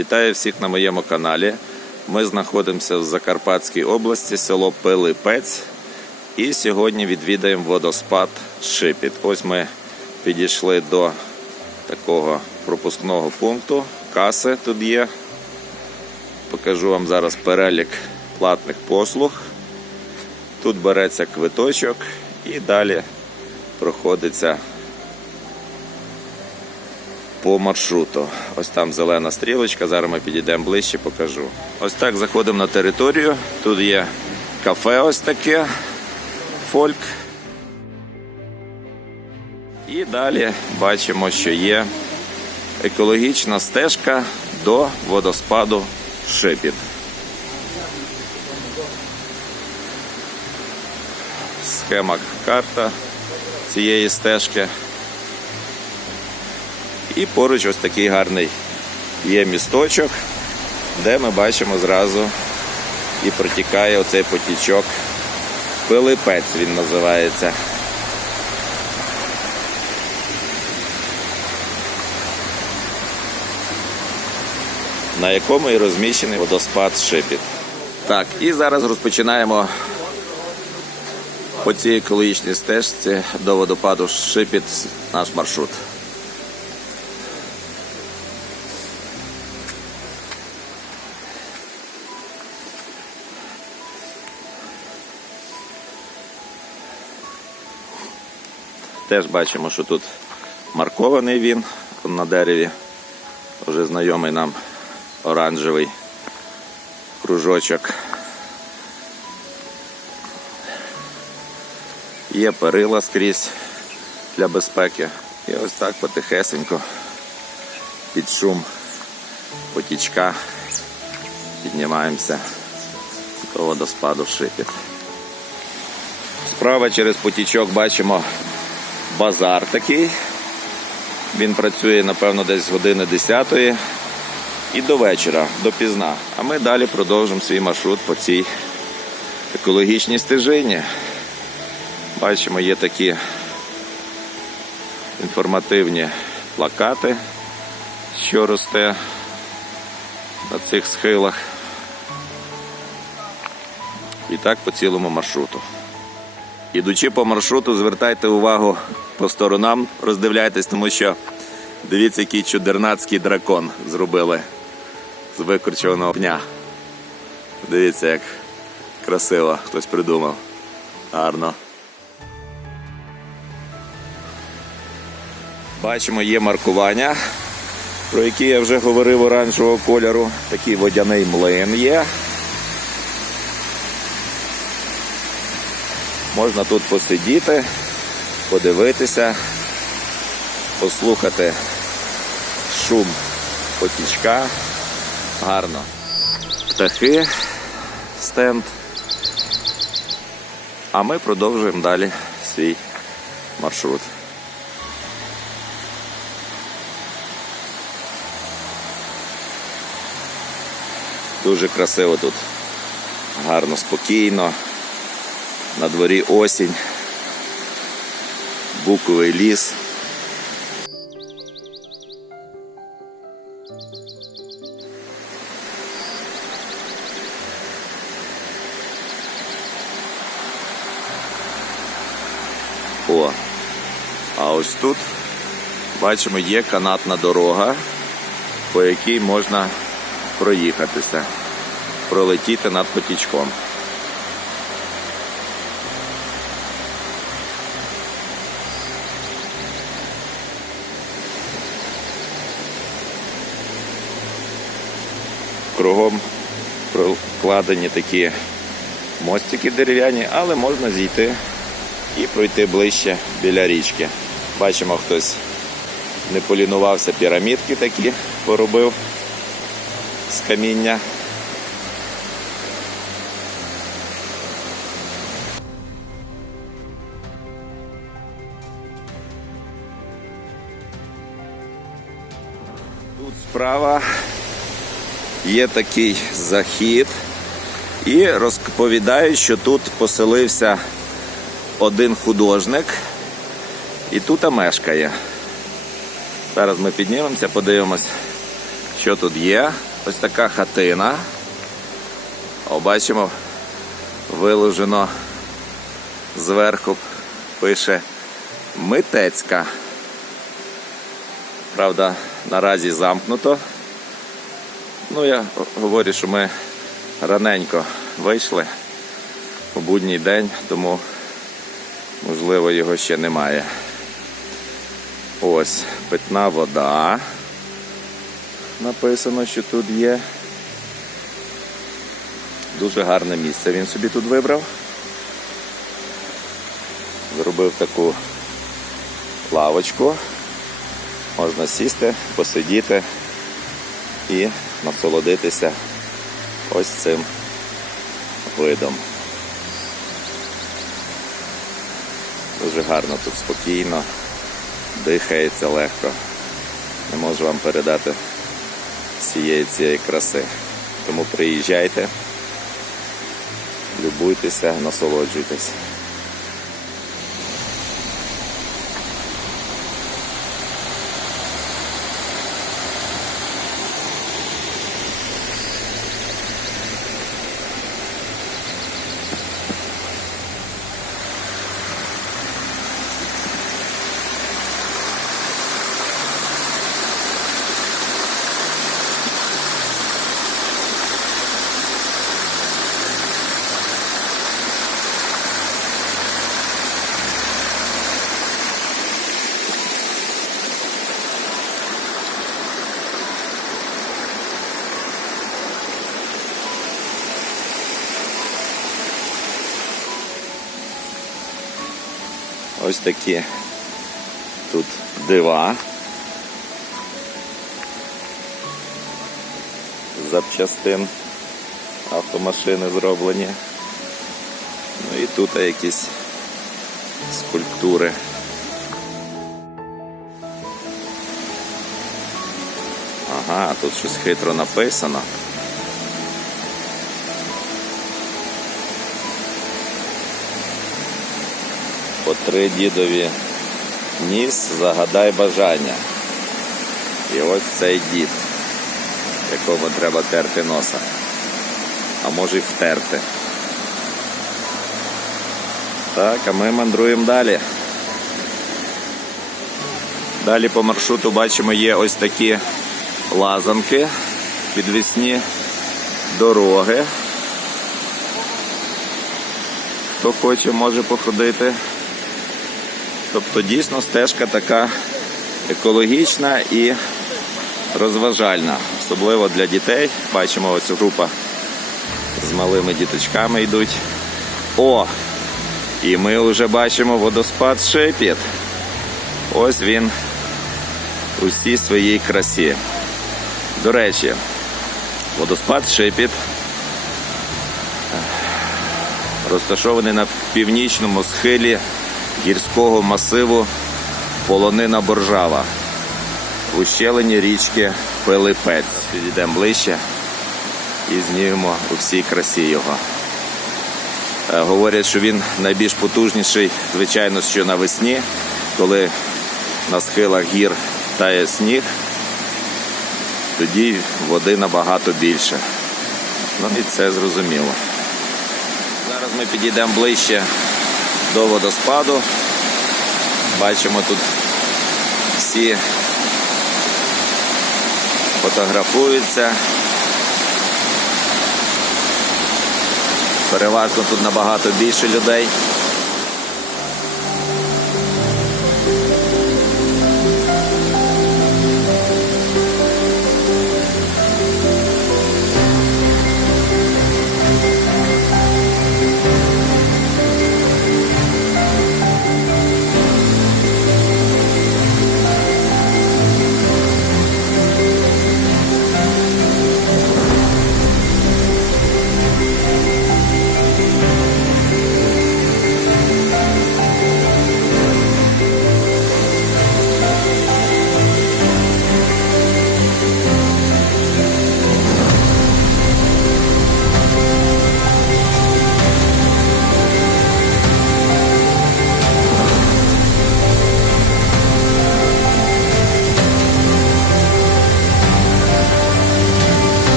Вітаю всіх на моєму каналі. Ми знаходимося в Закарпатській області, село Пилипець. І сьогодні відвідаємо водоспад Шипіт. Ось ми підійшли до такого пропускного пункту. Каси тут є. Покажу вам зараз перелік платних послуг. Тут береться квиточок і далі проходиться по маршруту. Ось там зелена стрілочка. Зараз ми підійдемо ближче, покажу. Ось так заходимо на територію. Тут є кафе ось таке, фольк. І далі бачимо, що є екологічна стежка до водоспаду Шипіт. Схема карта цієї стежки. І поруч ось такий гарний є місточок, де ми бачимо зразу і протікає оцей потічок. Пилипець він називається. На якому і розміщений водоспад Шипіт. Так, і зараз розпочинаємо по цій екологічній стежці до водопаду Шипіт наш маршрут. Теж бачимо, що тут маркований він на дереві. Вже знайомий нам оранжевий кружочок. Є перила скрізь для безпеки. І ось так потихесенько під шум потічка піднімаємося до водоспаду Шипіт. Справа через потічок бачимо базар такий. Він працює, напевно, десь з години 10 і до вечора, до пізна. А ми далі продовжимо свій маршрут по цій екологічній стежині. Бачимо, є такі інформативні плакати, що росте на цих схилах. І так по цілому маршруту. Ідучи по маршруту, звертайте увагу по сторонам, роздивляйтесь, тому що дивіться, який чудернацький дракон зробили з викорчованого пня. Дивіться, як красиво хтось придумав. Гарно. Бачимо, є маркування, про які я вже говорив оранжевого кольору. Такий водяний млин є. Можна тут посидіти, подивитися, послухати шум потічка. Гарно. Птахи, стенд. А ми продовжуємо далі свій маршрут. Дуже красиво тут. Гарно, спокійно. На дворі осінь, буковий ліс. О, а ось тут бачимо є канатна дорога, по якій можна проїхатися, пролетіти над потічком. Кругом прокладені такі мостики дерев'яні, але можна зійти і пройти ближче біля річки. Бачимо, хтось не полінувався, пірамідки такі поробив з каміння. Тут справа є такий захід, і розповідають, що тут поселився один художник і тут мешкає. Зараз ми піднімемося, подивимось, що тут є. Ось така хатина. О, бачимо, виложено зверху пише Митецька. Правда, наразі замкнуто. Ну, я говорю, що ми раненько вийшли у будній день, тому можливо його ще немає. Ось питна вода. Написано, що тут є. Дуже гарне місце він собі тут вибрав. Зробив таку лавочку. Можна сісти, посидіти і насолодитися ось цим видом. Дуже гарно тут спокійно, дихається легко. Не можу вам передати всієї цієї краси. Тому приїжджайте, любуйтеся, насолоджуйтесь. Ось такі тут дива. Запчастин автомашини зроблені. Ну і тут якісь скульптури. Ага, тут щось хитро написано. По три дідові ніс, загадай бажання. І ось цей дід, якому треба терти носа. А може й втерти. Так, а ми мандруємо далі. Далі по маршруту бачимо є ось такі лазанки, підвісні дороги. Хто хоче, може походити. Тобто дійсно стежка така екологічна і розважальна, особливо для дітей. Бачимо, ось група з малими діточками йдуть. О! І ми вже бачимо водоспад Шепіт. Ось він у всій своїй красі. До речі, водоспад Шепіт розташований на північному схилі гірського масиву Полонина Боржава в ущелині річки Пилипець. Підійдемо ближче і знімемо у всій красі його. Е, Говорять, що він найбільш потужніший, звичайно, що навесні, коли на схилах гір тає сніг, тоді води набагато більше. Ну і це зрозуміло. Зараз ми підійдемо ближче до водоспаду. Бачимо тут всі фотографуються. Переважно тут набагато більше людей.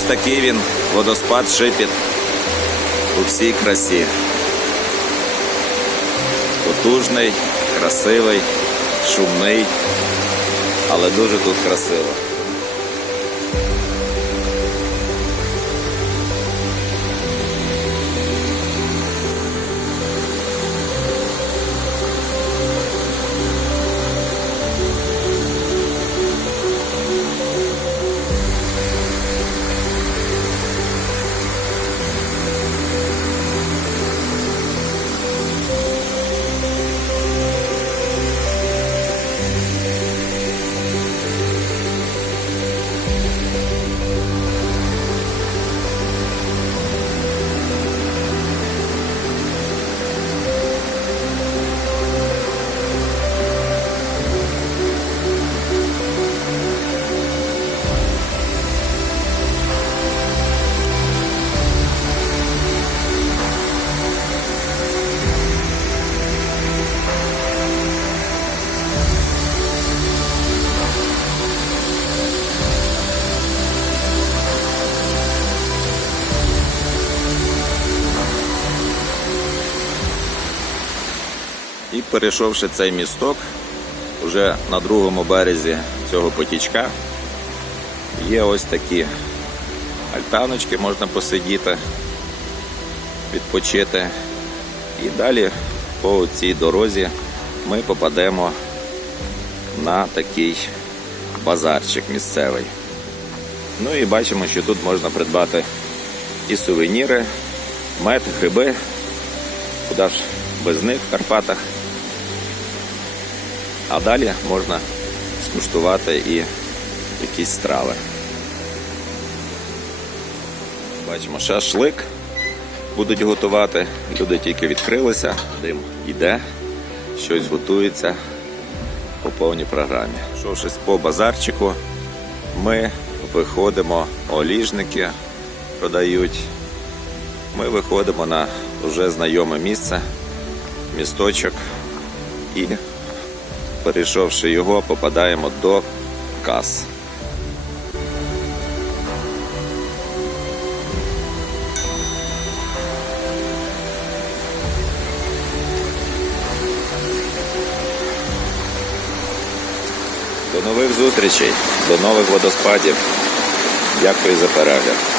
Такий він водоспад шипіт у всій красі. Потужний, красивий, шумний, але дуже тут красиво. Перейшовши цей місток, уже на другому березі цього потічка є ось такі альтаночки, можна посидіти, відпочити. І далі по цій дорозі ми попадемо на такий базарчик місцевий. Ну і бачимо, що тут можна придбати і сувеніри, мед, гриби. Куди ж без них в Карпатах. А далі можна скуштувати і якісь страви. Бачимо, шашлик будуть готувати. Люди тільки відкрилися, дим йде, щось готується по повній програмі. Шовшись по базарчику, ми виходимо, оліжники продають. Ми виходимо на вже знайоме місце, місточок і, перейшовши його, попадаємо до кас. До нових зустрічей, до нових водоспадів. Дякую за перегляд.